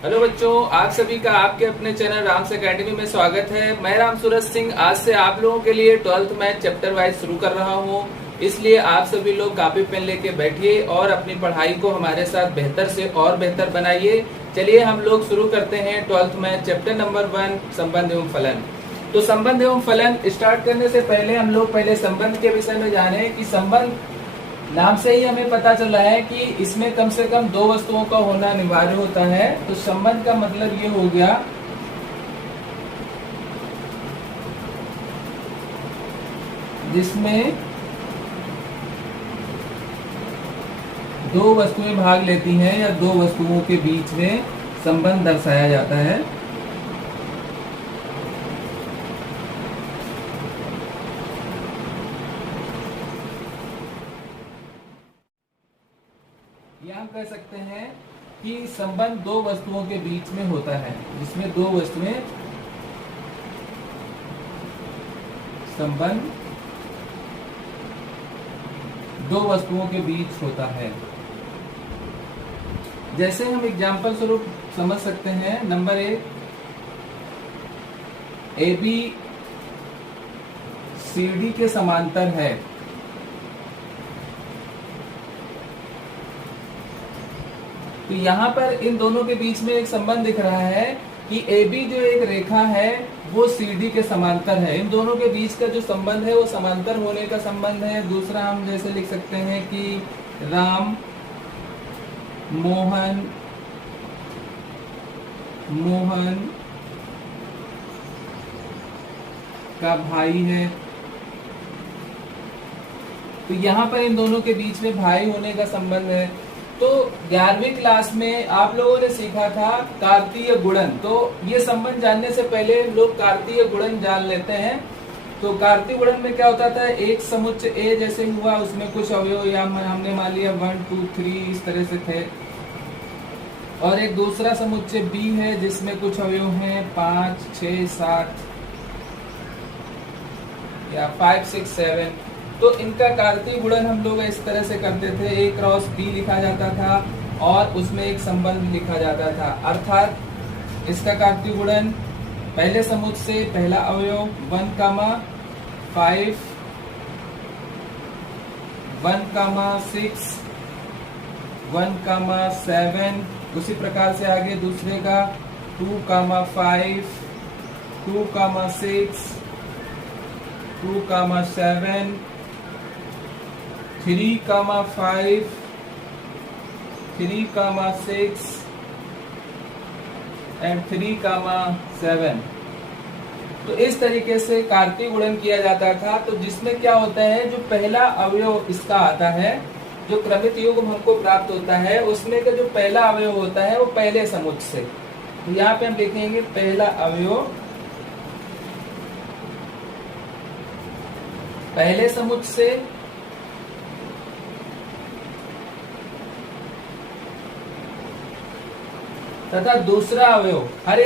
Hello बच्चों, आप सभी का आपके अपने चैनल राम्स एकेडमी में स्वागत है। मैं राम सूरज सिंह आज से आप लोगों के लिए 12th मैथ चैप्टर वाइज शुरू कर रहा हूं। इसलिए आप सभी लोग कॉपी पेन लेके बैठिए और अपनी पढ़ाई को हमारे साथ बेहतर से और बेहतर बनाइए। चलिए हम लोग शुरू करते हैं 12th मैथ चैप्टर नंबर 1 संबंध एवं फलन। तो संबंध एवं फलन स्टार्ट करने से पहले हम लोग पहले संबंध के विषय में जाने कि संबंध नाम से ही हमें पता चला है कि इसमें कम से कम दो वस्तुओं का होना अनिवार्य होता है। तो संबंध का मतलब ये हो गया जिसमें दो वस्तुएं भाग लेती हैं या दो वस्तुओं के बीच में संबंध दर्शाया जाता है। या हम कह सकते हैं कि संबंध दो वस्तुओं के बीच में होता है, जिसमें दो वस्तुएं संबंध दो वस्तुओं के बीच होता है। जैसे हम एग्जाम्पल स्वरूप समझ सकते हैं, नंबर 1 AB CD के समांतर है। तो यहाँ पर इन दोनों के बीच में एक संबंध दिख रहा है कि AB जो एक रेखा है वो CD के समांतर है। इन दोनों के बीच का जो संबंध है वो समांतर होने का संबंध है। दूसरा हम जैसे लिख सकते हैं कि राम मोहन का भाई है। तो यहाँ पर इन दोनों के बीच में भाई होने का संबंध है। तो 11वीं क्लास में आप लोगों ने सीखा था कार्तीय गुणन। तो ये संबंध जानने से पहले लोग कार्तीय गुणन जान लेते हैं। तो कार्तीय गुणन में क्या होता था, एक समुच्चय A जैसे हुआ, उसमें कुछ अवयव या हमने मान लिया 1 2 3 इस तरह से थे, और एक दूसरा समुच्चय B है जिसमें कुछ अवयव हैं 5 6 7 या 5 6 7। तो इनका कार्तीय गुणन हम लोग इस तरह से करते थे, A क्रॉस B लिखा जाता था और उसमें एक संबंध लिखा जाता था। अर्थात इसका कार्तीय गुणन पहले समुच्चय से पहला अवयव 1, 5 1, 6 1, 7, उसी प्रकार से आगे दूसरे का 2, 5 2, 6 2, 7 3, 5 3, 6 एंड 3, 7। तो इस तरीके से कार्तीय गुणन किया जाता था। तो जिसमें क्या होता है, जो पहला अवयव इसका आता है, जो क्रमित युग्म हमको प्राप्त होता है, उसमें का जो पहला अवयव होता है वो पहले समुच्चय से। तो यहाँ पे हम लिखेंगे पहला अवयव पहले समुच्चय से तथा दूसरा अवयव हर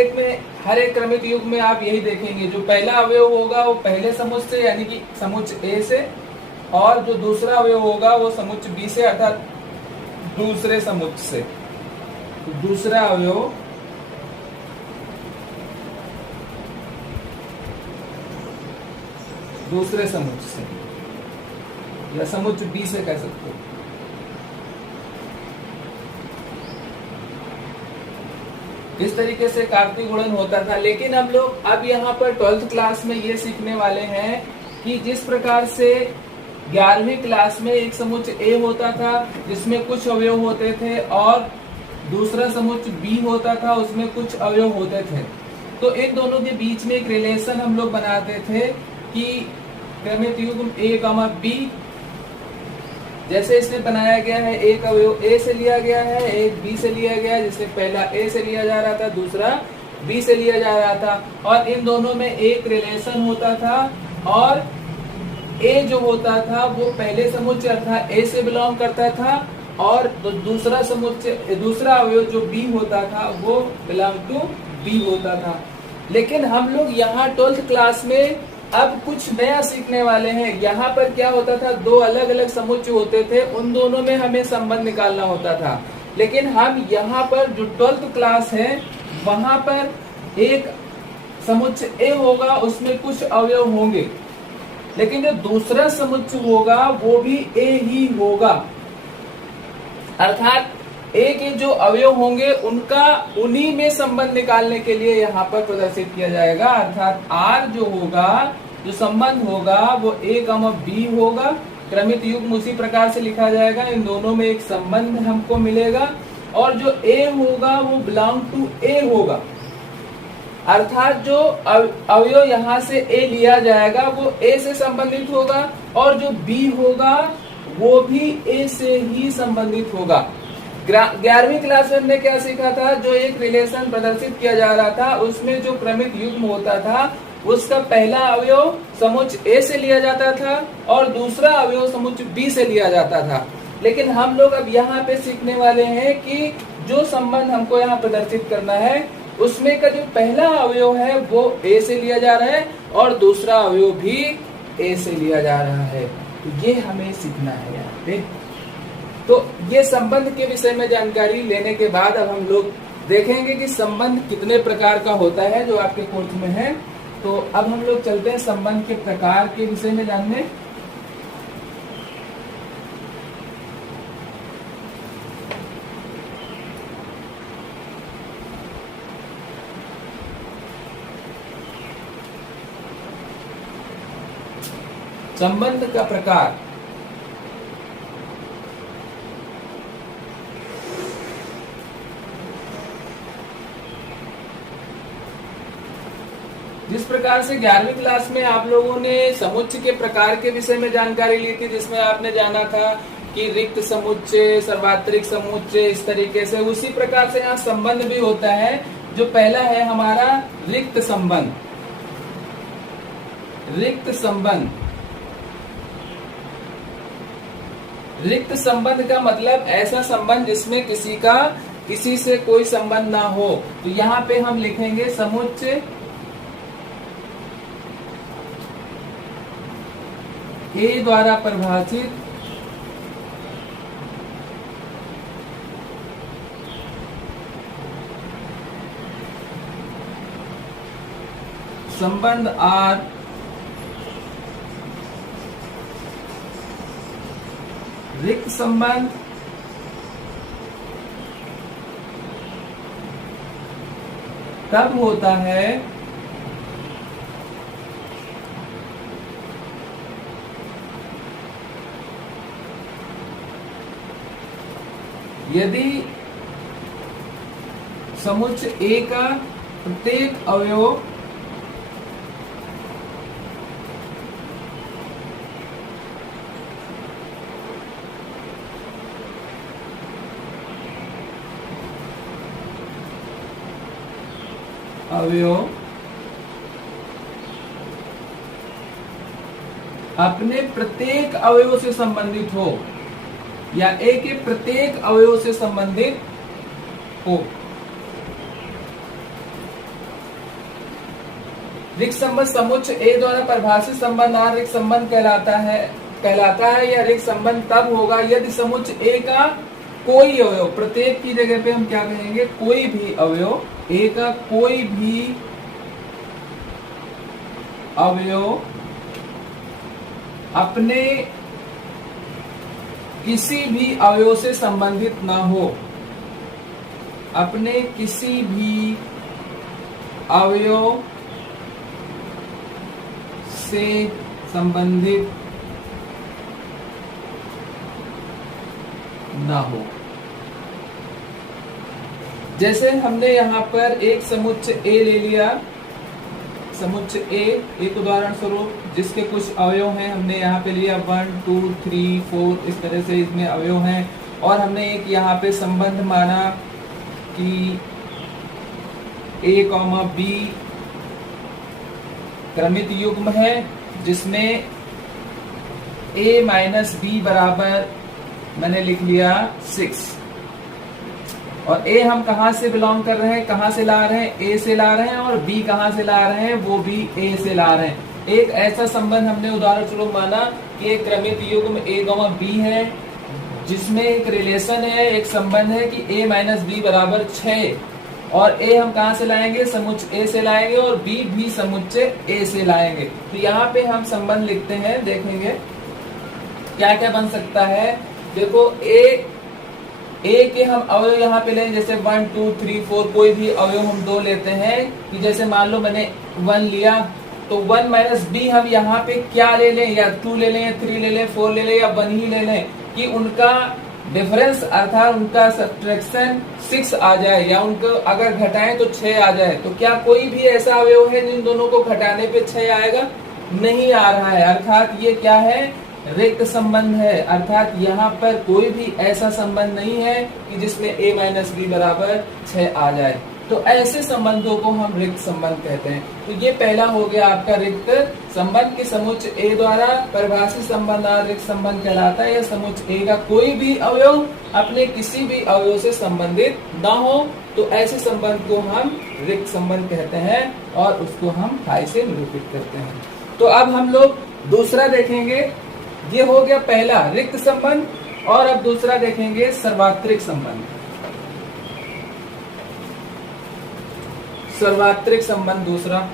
एक क्रमित युग्म में आप यही देखेंगे, जो पहला अवयव होगा वो पहले समुच्चय से यानी कि समुच्चय A से, और जो दूसरा अवयव होगा वो समुच्चय B से अर्थात दूसरे समुच्चय से। तो दूसरा अवयव दूसरे समुच्चय से या समुच्चय B से कह सकते हो। इस तरीके से कार्तीय गुणन होता था। लेकिन हम लोग अब यहाँ पर 12th क्लास में ये सीखने वाले हैं कि जिस प्रकार से 11वीं क्लास में एक समुच्चय A होता था जिसमें कुछ अवयव होते थे और दूसरा समुच्चय B होता था उसमें कुछ अवयव होते थे, तो इन दोनों के बीच में एक रिलेशन हम लोग बनाते थे कि क्रमित युग्म A, B जैसे इसमें बनाया गया है, एक अवयव A से लिया गया है, एक B से लिया गया है, जिससे पहला A से लिया जा रहा था, दूसरा B से लिया जा रहा था, और इन दोनों में एक रिलेशन होता था। और A जो होता था वो पहले समुच्चय अर्थात A से बिलोंग करता था, और दूसरा समुच्चय दूसरा अवयव जो B होता था वो बिलोंग टू B होता था। लेकिन हम लोग यहाँ 12th क्लास में अब कुछ नया सीखने वाले हैं। यहाँ पर क्या होता था, दो अलग अलग समुच्चय होते थे, उन दोनों में हमें संबंध निकालना होता था। लेकिन हम यहाँ पर जो 12th क्लास है वहां पर एक समुच्चय ए होगा, उसमें कुछ अवयव होंगे, लेकिन जो दूसरा समुच्चय होगा वो भी ए ही होगा। अर्थात ए के जो अवयव होंगे उनका उन्हीं में संबंध निकालने के लिए यहाँ पर प्रदर्शित किया जाएगा। अर्थात आर जो होगा, जो संबंध होगा वो ए कमा बी होगा। क्रमित युग्म उसी प्रकार से लिखा जाएगा, इन दोनों में एक संबंध हमको मिलेगा और जो ए होगा वो बिलोंग टू ए होगा। अर्थात जो अवयव यहाँ से ए लिया जाएगा वो ए से संबंधित होगा और जो बी होगा वो भी ए से ही संबंधित होगा। 11वीं क्लास में हमने क्या सीखा था, जो एक रिलेशन प्रदर्शित किया जा रहा था उसमें जो क्रमित युग्म होता था उसका पहला अवयव समुच्चय ए से लिया जाता था और दूसरा अवयव समुच्चय बी से लिया जाता था। लेकिन हम लोग अब यहाँ पे सीखने वाले हैं कि जो संबंध हमको यहाँ प्रदर्शित करना है उसमें का जो पहला अवयव है वो ए से लिया जा रहा है और दूसरा अवयव भी ए से लिया जा रहा है। ये हमें सीखना है यहाँ पे। तो ये संबंध के विषय में जानकारी लेने के बाद अब हम लोग देखेंगे कि संबंध कितने प्रकार का होता है जो आपके कोर्स में है। तो अब हम लोग चलते हैं संबंध के प्रकार के विषय में जानने। संबंध का प्रकार। जिस प्रकार से 11वीं क्लास में आप लोगों ने समुच्चय के प्रकार के विषय में जानकारी ली थी, जिसमें आपने जाना था कि रिक्त समुच्चय, सर्वात्रिक समुच्चय, इस तरीके से, उसी प्रकार से यहाँ संबंध भी होता है। जो पहला है हमारा रिक्त संबंध। रिक्त संबंध, रिक्त संबंध का मतलब ऐसा संबंध जिसमें किसी से कोई संबंध ना हो। तो यहाँ पे हम लिखेंगे समुच्चय ए द्वारा परिभाषित संबंध आर रिक्त संबंध तब होता है यदि समुच्चय ए का प्रत्येक अवयव अपने प्रत्येक अवयव से संबंधित हो या ए के प्रत्येक अवयव से संबंधित हो। रिक्त संबंध समुच्चय ए द्वारा परिभाषित संबंध आर रिक्त संबंध कहलाता है। यह रिक्त संबंध तब होगा यदि समुच्चय ए का कोई अवयव, प्रत्येक की जगह पे हम क्या कहेंगे, कोई भी अवयव, ए का कोई भी अवयव अपने किसी भी अवयव से संबंधित ना हो, अपने किसी भी अवयव से संबंधित ना हो। जैसे हमने यहाँ पर एक समुच्चय ए ले लिया, समुच्चय ए एक उदाहरण स्वरूप जिसके कुछ अवयव हैं, हमने यहाँ पे लिया 1 2 3 4, इस तरह से इसमें अवयव हैं और हमने एक यहाँ पे संबंध माना कि ए कॉमा बी क्रमित युग्म है जिसमें a माइनस बी बराबर मैंने लिख लिया 6 और a हम कहां से बिलोंग कर रहे हैं, कहां से ला रहे हैं, a से ला रहे हैं और b कहां से ला रहे हैं, वो भी a से ला रहे हैं। एक ऐसा संबंध हमने उदाहरण स्वरूप माना कि एक क्रमित युग्म a, b है जिसमें एक रिलेशन है, एक संबंध है कि a माइनस बी बराबर 6, और a हम कहां से लाएंगे, समुच्चय a से लाएंगे, और b भी समुच्चय a से लाएंगे। तो यहाँ पे हम संबंध लिखते हैं, देखेंगे क्या क्या बन सकता है। देखो a के हम अवयव यहाँ पे लें, जैसे 1 2 3 4, कोई भी अवयव हम 2 लेते हैं, कि जैसे मान लो मैंने 1 लिया, तो 1 माइनस बी हम यहाँ पे क्या ले लें, या 2 ले लें, या 3 ले लें, 4 ले लें, या 1 ही ले लें, कि उनका डिफरेंस अर्थात उनका सब्ट्रैक्शन 6 आ जाए, या उनको अगर घटाएं तो 6 आ जाए। तो क्या कोई भी ऐसा अवयव है जिन दोनों को घटाने पे 6 आएगा? नहीं आ रहा है, अर्थात ये क्या है, रिक्त संबंध है। अर्थात यहाँ पर कोई भी ऐसा संबंध नहीं है कि जिसमें a माइनस बी बराबर 6 आ जाए। तो ऐसे संबंधों को हम रिक्त संबंध कहते हैं। तो ये पहला हो गया आपका रिक्त संबंध के समुच्चय a द्वारा परिभाषित संबंध और रिक्त संबंध कहलाता है। यह समुच्चय a का कोई भी अवयव अपने किसी भी अवयव से संबंधित ना हो, तो ऐसे संबंध को हम रिक्त संबंध कहते हैं और उसको हम फाई से निरूपित करते हैं। तो अब हम लोग दूसरा देखेंगे। ये हो गया पहला रिक्त संबंध, और अब दूसरा देखेंगे सर्वात्रिक संबंध। सर्वात्रिक संबंध दूसरा,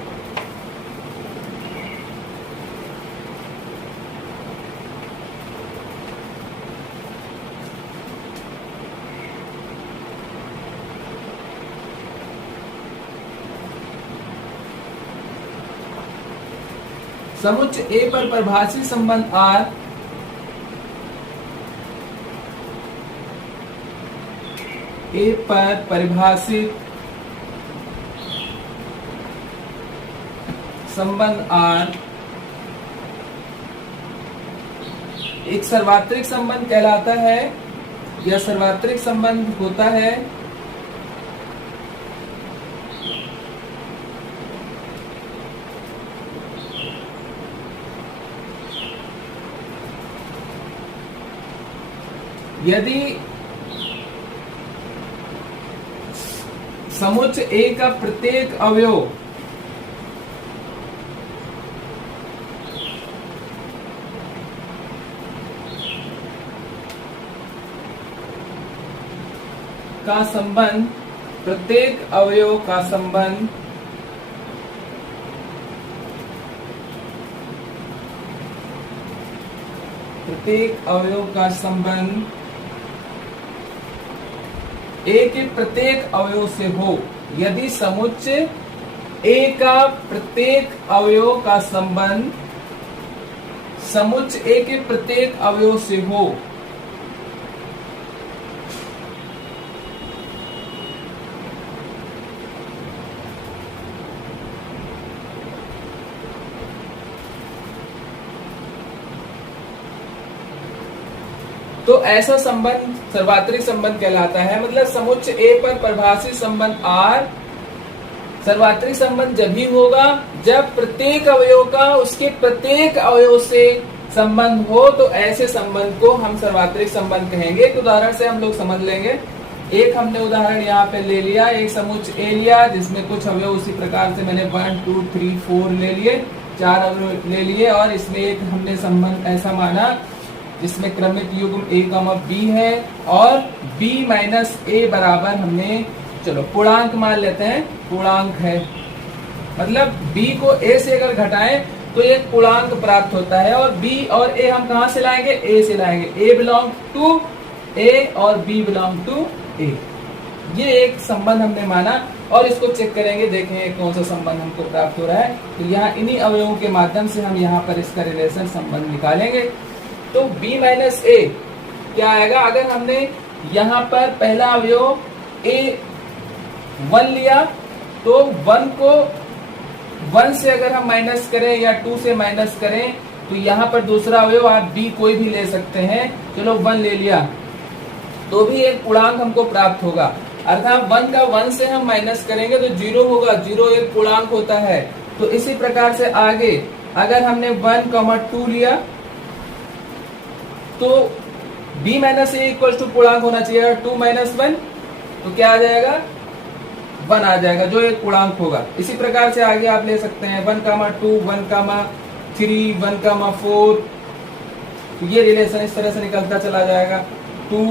समुच्चय A पर परिभाषित संबंध R A पर परिभाषित संबंध R एक सर्वात्रिक संबंध कहलाता है। यह सर्वात्रिक संबंध होता है यदि समुच्चय A का प्रत्येक अवयव का संबंध, प्रत्येक अवयव का संबंध प्रत्येक अवयव का संबंध A के प्रत्येक अवयव से हो। यदि समुच्चय A का प्रत्येक अवयव का संबंध समुच्चय A के प्रत्येक अवयव से हो, तो ऐसा संबंध सर्वात्रिक संबंध कहलाता है। मतलब समुच्चय A पर परिभाषित संबंध R सर्वात्रिक संबंध जब ही होगा जब प्रत्येक अवयव का उसके प्रत्येक अवयव से संबंध हो, तो ऐसे संबंध को हम सर्वात्रिक संबंध कहेंगे। एक उदाहरण से हम लोग समझ लेंगे। एक हमने उदाहरण यहाँ पे ले लिया, एक समुच्चय A लिया जिसमें कुछ अवयव उसी प्रकार से मैंने 1 2 3 4 ले लिए, 4 अवयव ले लिए, और इसमें एक हमने संबंध ऐसा माना जिसमें क्रमिक युग्म a, b है और b माइनस a बराबर हमने, चलो पूर्णांक मान लेते हैं, पूर्णांक है। मतलब b को a से अगर घटाएं तो एक पूर्णांक प्राप्त होता है, और b और a हम कहां से लाएंगे, a से लाएंगे। a बिलोंग टू a और b बिलोंग टू a। ये एक संबंध हमने माना, और इसको चेक करेंगे, देखेंगे कौन सा संबंध हमको प्राप्त हो रहा है। तो यहाँ इन्हीं अवयवों के माध्यम से हम यहाँ पर इसका रिलेशन संबंध निकालेंगे। तो b माइनस a क्या आएगा, अगर हमने यहाँ पर पहला अवयव a 1 लिया, तो 1 को 1 से अगर हम माइनस करें या 2 से माइनस करें, तो यहाँ पर दूसरा अवयव आप b कोई भी ले सकते हैं। चलो 1 ले लिया तो भी एक पूर्णांक हमको प्राप्त होगा, अर्थात 1 का 1 से हम माइनस करेंगे तो 0 होगा, 0 एक पूर्णांक होता है। तो इसी प्रकार से आगे अगर हमने 1, 2 लिया तो b minus a equal to पूर्णांक होना चाहिए, 2 माइनस 1 तो क्या आ जाएगा, 1 आ जाएगा, जो एक पूर्णांक होगा। इसी प्रकार से आगे आप ले सकते हैं 1, 2, 1, 3, 1, 4, तो ये रिलेशन इस तरह से निकलता चला जाएगा। 2,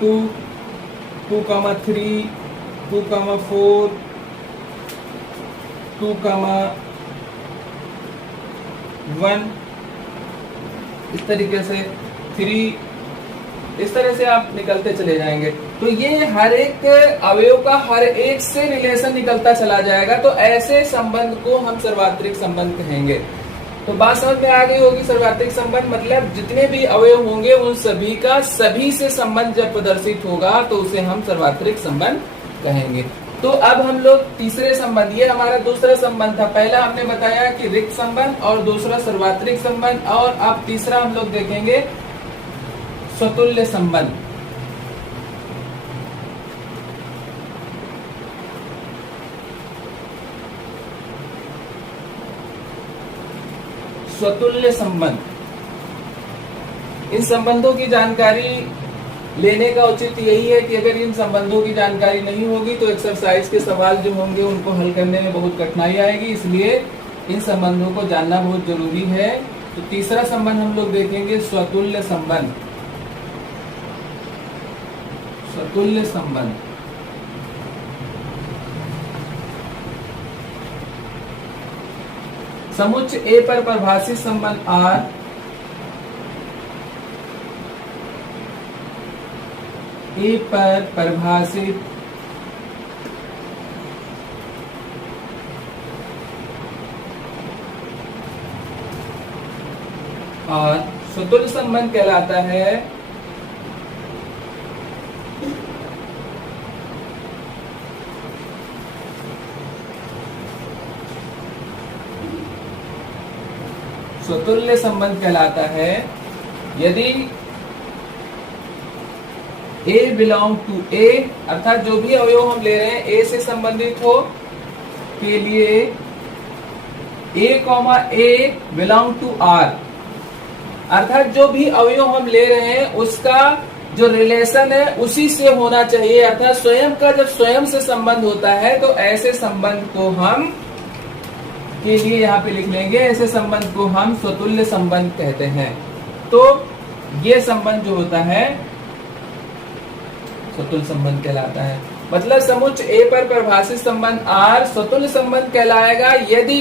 2, 2, 3, 2, 4, 2, 1, इस तरीके से 3, इस तरह से आप निकलते चले जाएंगे। तो ये हर एक अवयव का हर एक से रिलेशन निकलता चला जाएगा। तो ऐसे संबंध को हम सर्वात्रिक संबंध कहेंगे। तो बात समझ में आ गई होगी। सर्वात्रिक संबंध मतलब जितने भी अवयव होंगे उन सभी का सभी से संबंध जब प्रदर्शित होगा तो उसे हम सर्वात्रिक संबंध कहेंगे। तो अब हम लोग तीसरे संबंध, ये हमारा दूसरा संबंध था। पहला हमने बताया कि रिक्त संबंध और दूसरा सर्वात्रिक संबंध, और अब तीसरा हम लोग देखेंगे स्वतुल्य संबंध। स्वतुल्य संबंध, इन संबंधों की जानकारी लेने का उचित यही है कि अगर इन संबंधों की जानकारी नहीं होगी तो एक्सरसाइज के सवाल जो होंगे उनको हल करने में बहुत कठिनाई आएगी, इसलिए इन संबंधों को जानना बहुत जरूरी है। तो तीसरा संबंध हम लोग देखेंगे स्वतुल्य संबंध। स्वतुल्य संबंध समुच्चय ए पर परिभाषित संबंध R ए पर परिभाषित और स्वतुल्य संबंध कहलाता है स्वतुल्य संबंध कहलाता है यदि A बिलोंग टू A, अर्थात जो भी अवयव हम ले रहे हैं A से संबंधित हो के लिए A, A belong to R, अर्थात जो भी अवयव हम ले रहे हैं उसका जो रिलेशन है उसी से होना चाहिए। अर्थात स्वयं का जब स्वयं से संबंध होता है तो ऐसे संबंध को हम के लिए यहाँ पे लिख लेंगे, ऐसे संबंध को हम स्वतुल्य संबंध कहते हैं। तो ये संबंध जो होता है स्वतुल्य संबंध कहलाता है। मतलब समुच्चय ए पर परिभाषित संबंध R स्वतुल्य संबंध कहलाएगा यदि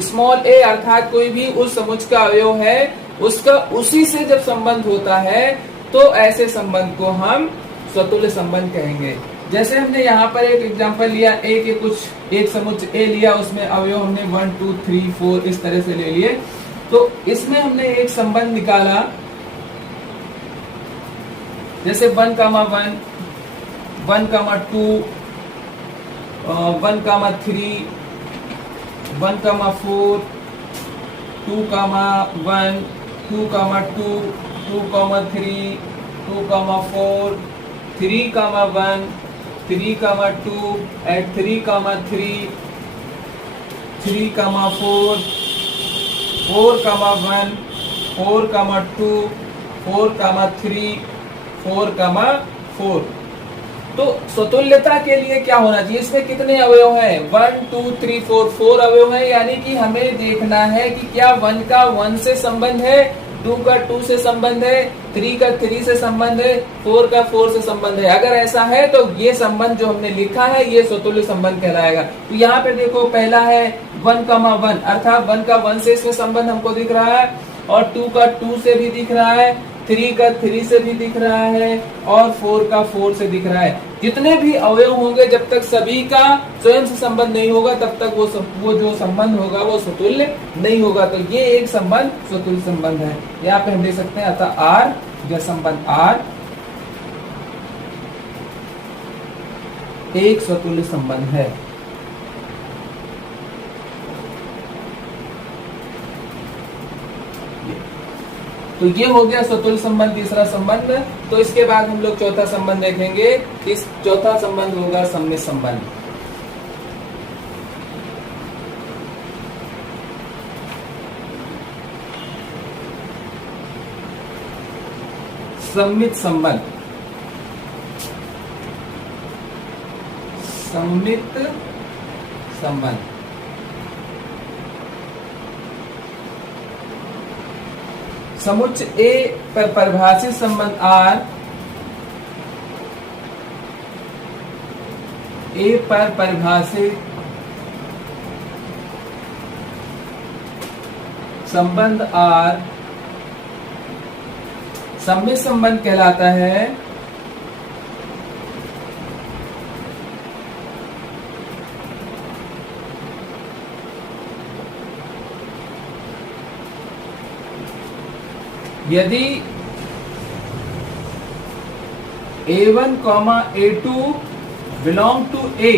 स्मॉल a अर्थात कोई भी उस समुच्चय का अवयव है उसका उसी से जब संबंध होता है तो ऐसे संबंध को हम स्वतुल्य संबंध कहेंगे। जैसे हमने यहाँ पर एक एग्जांपल लिया, ए के कुछ एक समुच्चय ए लिया, उसमें अवयव हमने 1, 2, 3, 4 इस तरह से ले लिए। तो इसमें हमने एक संबंध निकाला, जैसे 1, 1, 1, 2, 1, 3, 1, 4, 2, 1, 2, 2, 2, 3, 2, 4, 3, 1, 3, 2, at 3, 3, 3, 4, 4, 1, 4, 2, 4, 3, 4, 4। तो स्वतुल्यता के लिए क्या होना चाहिए, इसमें कितने अवयव हैं? 1, 2, 3, 4, 4 अवयव हैं, यानी कि हमें देखना है कि क्या 1 का 1 से संबंध है, 2 का 2 से संबंध है, 3 का 3 से संबंध है, 4 का 4 से संबंध है। अगर ऐसा है तो ये संबंध जो हमने लिखा है ये स्वतुल्य संबंध कहलाएगा। तो यहाँ पे देखो पहला है 1, 1 अर्थात 1 का 1 से इसमें संबंध हमको दिख रहा है, और 2 का 2 से भी दिख रहा है, 3 का 3 से भी दिख रहा है, और 4 का 4 से दिख रहा है। जितने भी अवयव होंगे जब तक सभी का स्वयं से संबंध नहीं होगा तब तक वो जो संबंध होगा वो स्वतुल्य नहीं होगा। तो ये एक संबंध स्वतुल्य संबंध है। यहाँ पे हम देख सकते हैं, अतः R यह संबंध R एक स्वतुल्य संबंध है। तो ये हो गया स्वतुल्य संबंध, तीसरा संबंध। तो इसके बाद हम लोग चौथा संबंध देखेंगे। इस चौथा संबंध होगा सममित संबंध। सममित संबंध, सममित संबंध समुच्च ए पर परिभाषित संबंध आर, ए पर परिभाषित संबंध आर सममित संबंध कहलाता है। यदि A1, A2 belong to A,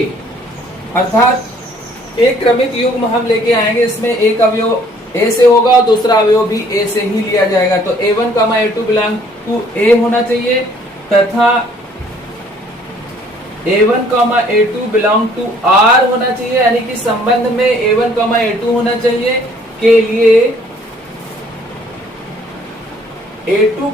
अर्थात एक क्रमित युग्म हम लेके आएंगे, इसमें एक अवयव A से होगा और दूसरा अवयव भी A से ही लिया जाएगा। तो A1, A2 belong to A होना चाहिए तथा A1, A2 belong to R होना चाहिए, यानी कि संबंध में A1, A2 होना चाहिए के लिए A2,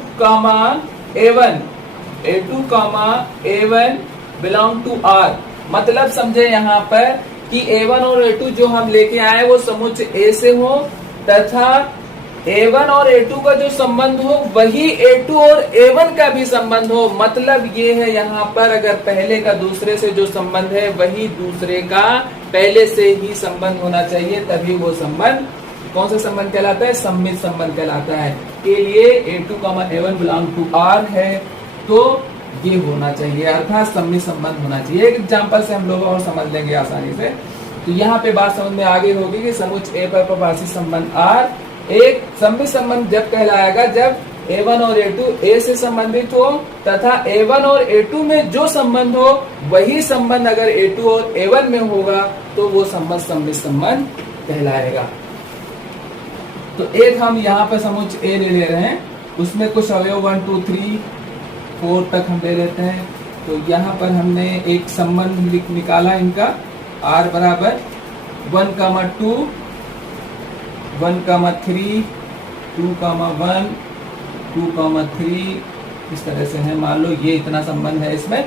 A1 belong to R। मतलब समझे यहाँ पर कि A1 और A2 जो हम लेके आए वो समुच्च A से हो तथा A1 और A2 का जो संबंध हो वही A2 और A1 का भी संबंध हो। मतलब ये है यहाँ पर अगर पहले का दूसरे से जो संबंध है वही दूसरे का पहले से ही संबंध होना चाहिए, तभी वो संबंध कौन सा संबंध कहलाता है? सममित संबंध कहलाता है। के लिए A2, A1 belong to R है तो ये होना चाहिए, अर्थात सममित संबंध होना चाहिए। एक एग्जांपल से हम लोग और समझ लेंगे आसानी से। तो यहाँ पे बात समझ में आ गई होगी कि समुच्च A पर परिभाषित संबंध R एक सममित संबंध जब कहलाएगा जब A1 और A2 A से संबंधित हो तथा A1 और A2 में जो संबंध हो वही संबंध अगर A2 और A1 में होगा तो वो संबंध सममित संबंध कहलाएगा। तो एक हम यहाँ पर समुच्च A ले रहे हैं, उसमें कुछ अवयव 1, 2, 3, 4 तक हम ले लेते हैं। तो यहाँ पर हमने एक संबंध निकाला इनका R बराबर 1, 2, 1, 3, 2, 1, 2, 3 इस तरह से है। मान लो ये इतना संबंध है इसमें।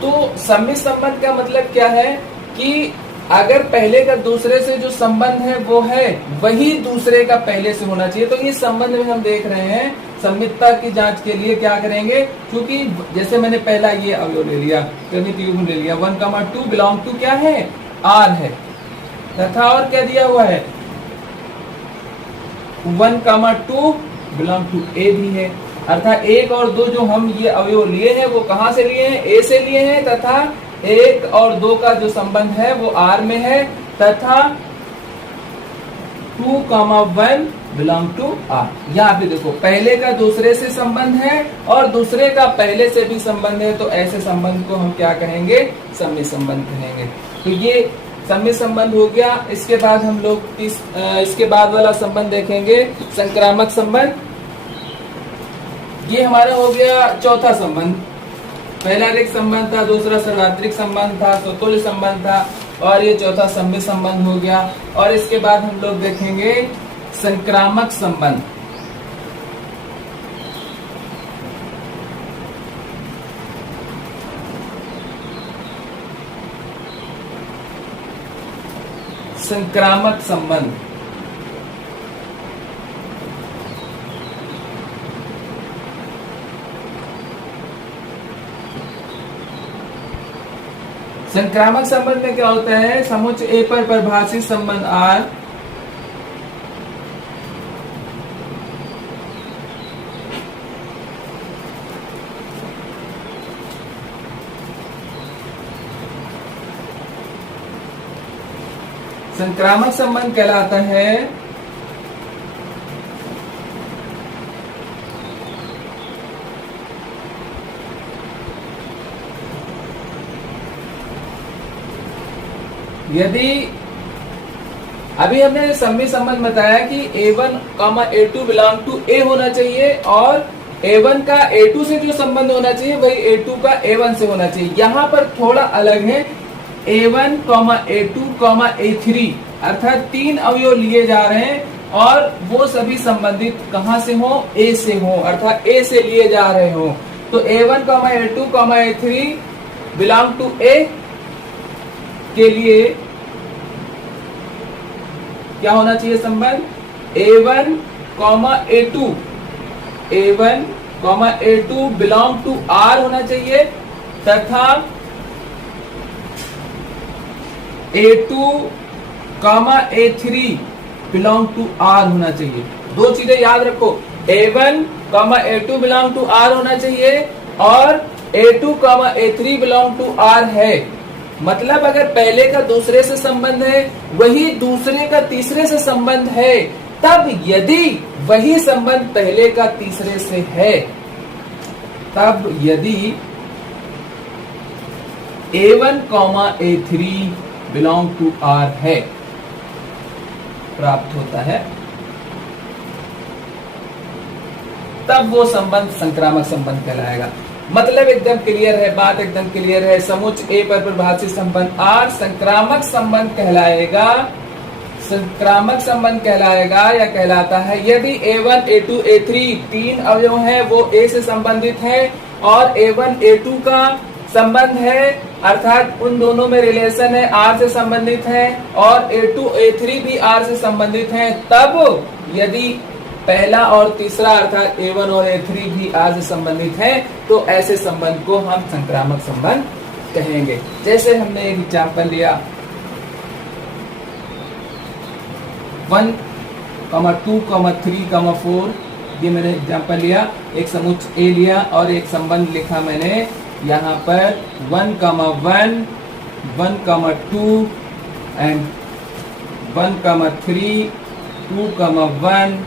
तो सममित संबंध का मतलब क्या है कि अगर पहले का दूसरे से जो संबंध है वो है वही दूसरे का पहले से होना चाहिए। तो इस संबंध में हम देख रहे हैं सममितता की जांच के लिए क्या करेंगे, क्योंकि जैसे मैंने पहला ये अवयव ले लिया, क्रमित युग्म ले लिया, 1, 2 बिलोंग टू क्या है? R है तथा और क्या दिया हुआ है? 1, 2 बिलोंग टू A भी है। अर्थात 1 और 2 जो हम ये अवयव लिए हैं वो कहां से लिए हैं? A से लिए हैं तथा 1 और 2 का जो संबंध है वो R में है तथा 2, 1 बिलोंग टू R। यहाँ पे देखो पहले का दूसरे से संबंध है और दूसरे का पहले से भी संबंध है, तो ऐसे संबंध को हम क्या कहेंगे? सममित संबंध कहेंगे। तो ये सममित संबंध हो गया। इसके बाद हम लोग इसके बाद वाला संबंध देखेंगे संक्रामक संबंध। ये हमारा हो गया चौथा संबंध। पहला रिक्त संबंध था, दूसरा सर्वात्रिक संबंध था, स्वतुल्य संबंध था और ये चौथा सममित संबंध हो गया। और इसके बाद हम लोग देखेंगे संक्रामक संबंध। संक्रामक संबंध संक्रामक संबंध में क्या होता है? समुच्च A पर परिभाषित संबंध R संक्रामक संबंध कहलाता है यदि अभी हमने सममित संबंध बताया कि A1, A2 belong to A होना चाहिए और A1 का A2 से जो संबंध होना चाहिए वही A2 का A1 से होना चाहिए। यहाँ पर थोड़ा अलग है। A1, A2, A3 अर्थात 3 अवयव लिए जा रहे हैं और वो सभी संबंधित कहां से हो? A से हो, अर्थात A से लिए जा रहे हो। तो A1, A2, A3 belong to A के लिए क्या होना चाहिए संबंध? A1, A2 A1, A2 belong to R होना चाहिए तथा A2, A3 belong to R होना चाहिए। दो चीजें याद रखो, A1, A2 belong to R होना चाहिए और A2, A3 belong to R है। मतलब अगर पहले का दूसरे से संबंध है, वही दूसरे का तीसरे से संबंध है, तब यदि वही संबंध पहले का तीसरे से है, तब यदि A1, A3 belong to R है, प्राप्त होता है, तब वो संबंध संक्रामक संबंध कहलाएगा। मतलब एकदम क्लियर है, बात एकदम क्लियर है। समुच्चय ए पर परिभाषित संबंध R संक्रामक संबंध कहलाएगा, संक्रामक संबंध कहलाएगा या कहलाता है यदि A1, A2, A3 तीन अवयव हैं, वो A से संबंधित है और A1, A2 का संबंध है, अर्थात उन दोनों में रिलेशन है, R से संबंधित है और A2, A3 भी R से संबंधित है। तब यदि पहला और तीसरा अर्थात A1 और A3 भी R से संबंधित है, तो ऐसे संबंध को हम संक्रामक संबंध कहेंगे। जैसे हमने एक एग्जाम्पल लिया 1, 2, 3, 4, ये मैंने एग्जाम्पल लिया। एक समुच्चय A लिया और एक संबंध लिखा मैंने यहाँ पर 1, 1, 1, 2 एंड 1, 3, 2, 1,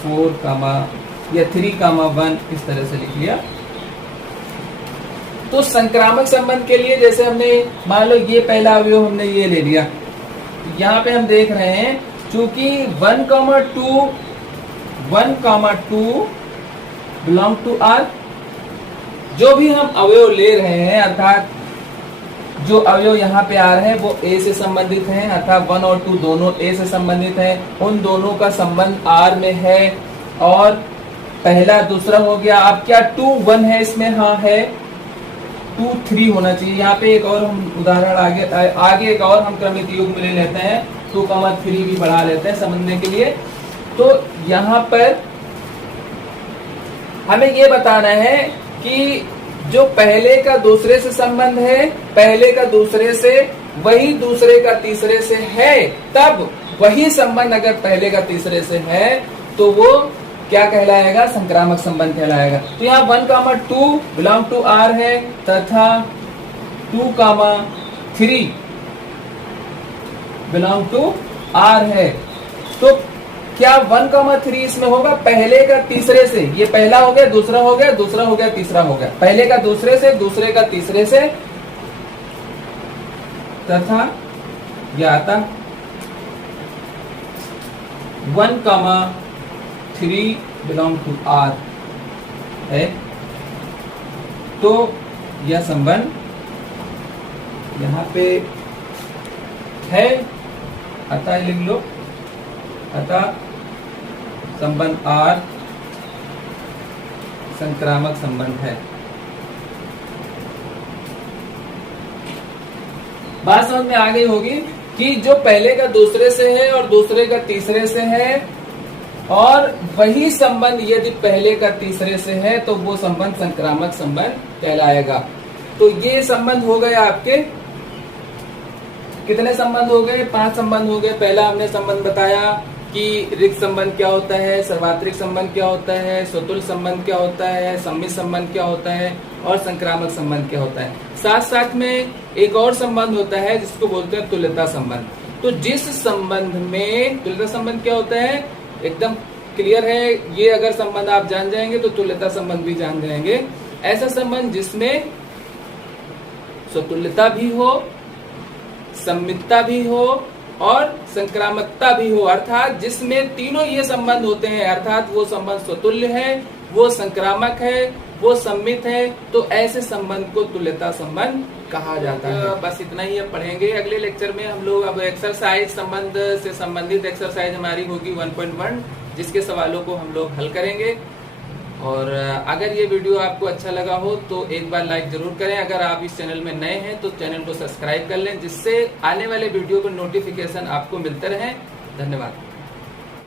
4, या 3, 1 इस तरह से लिख लिया। तो संक्रामक संबंध के लिए जैसे हमने मान लो ये पहला अवयव हमने ये ले लिया, यहाँ पे हम देख रहे हैं चूंकि 1, 2 बिलोंग टू R, जो भी हम अवयव ले रहे हैं अर्थात जो अवयव यहाँ पे आ रहे हैं वो A से संबंधित हैं, अर्थात 1 और 2 दोनों A से संबंधित हैं, उन दोनों का संबंध R में है और पहला दूसरा हो गया। अब क्या 2, 1 है इसमें? हाँ है। 2, 3 होना चाहिए। यहाँ पे एक और हम उदाहरण आगे एक और हम क्रमिक युग्म ले लेते हैं, 2, 3 भी बढ़ा लेते हैं समझने के लिए। तो यहाँ पर हमें ये बताना है कि जो पहले का दूसरे से संबंध है, पहले का दूसरे से, वही दूसरे का तीसरे से है, तब वही संबंध अगर पहले का तीसरे से है तो वो क्या कहलाएगा? संक्रामक संबंध कहलाएगा। तो यहाँ 1, 2 बिलोंग टू R है तथा 2, 3 बिलोंग टू R है। तो क्या 1, 3 इसमें होगा पहले का तीसरे से? ये पहला हो गया, दूसरा हो गया, दूसरा हो गया, तीसरा हो गया। पहले का दूसरे से, दूसरे का तीसरे से, तथा यह आता 1, 3 बिलोंग टू R है। तो यह संबंध यहाँ पे है, अतः लिख लो, अतः संबंध R संक्रामक संबंध है। बात समझ में आ गई होगी कि जो पहले का दूसरे से है और दूसरे का तीसरे से है और वही संबंध यदि पहले का तीसरे से है तो वो संबंध संक्रामक संबंध कहलाएगा। तो ये संबंध हो गए आपके, कितने संबंध हो गए? 5 संबंध हो गए। पहला हमने संबंध बताया कि रिक्त संबंध क्या होता है, सर्वात्रिक संबंध क्या होता है, स्वतुल्य संबंध क्या होता है, सम्मिश्र संबंध क्या होता है और संक्रामक संबंध क्या होता है। साथ साथ में एक और संबंध होता है जिसको बोलते हैं तुल्यता संबंध। तो जिस संबंध में तुल्यता संबंध क्या होता है एकदम क्लियर है, ये अगर संबंध आप जान जाएंगे तो तुल्यता संबंध भी जान जाएंगे। ऐसा संबंध जिसमें स्वतुल्यता भी हो, सम्मितता भी हो और संक्रामकता भी हो, अर्थात जिसमें तीनों ये संबंध होते हैं, अर्थात वो संबंध स्वतुल्य है, वो संक्रामक है, वो सम्मित है, तो ऐसे संबंध को तुल्यता संबंध कहा जाता है। बस इतना ही अब पढ़ेंगे। अगले लेक्चर में हम लोग अब एक्सरसाइज संबंध से संबंधित एक्सरसाइज हमारी होगी 1.1, जिसके सवालों को हम लोग हल करेंगे। और अगर ये वीडियो आपको अच्छा लगा हो तो एक बार लाइक जरूर करें। अगर आप इस चैनल में नए हैं तो चैनल को सब्सक्राइब कर लें, जिससे आने वाले वीडियो का नोटिफिकेशन आपको मिलते रहे। धन्यवाद।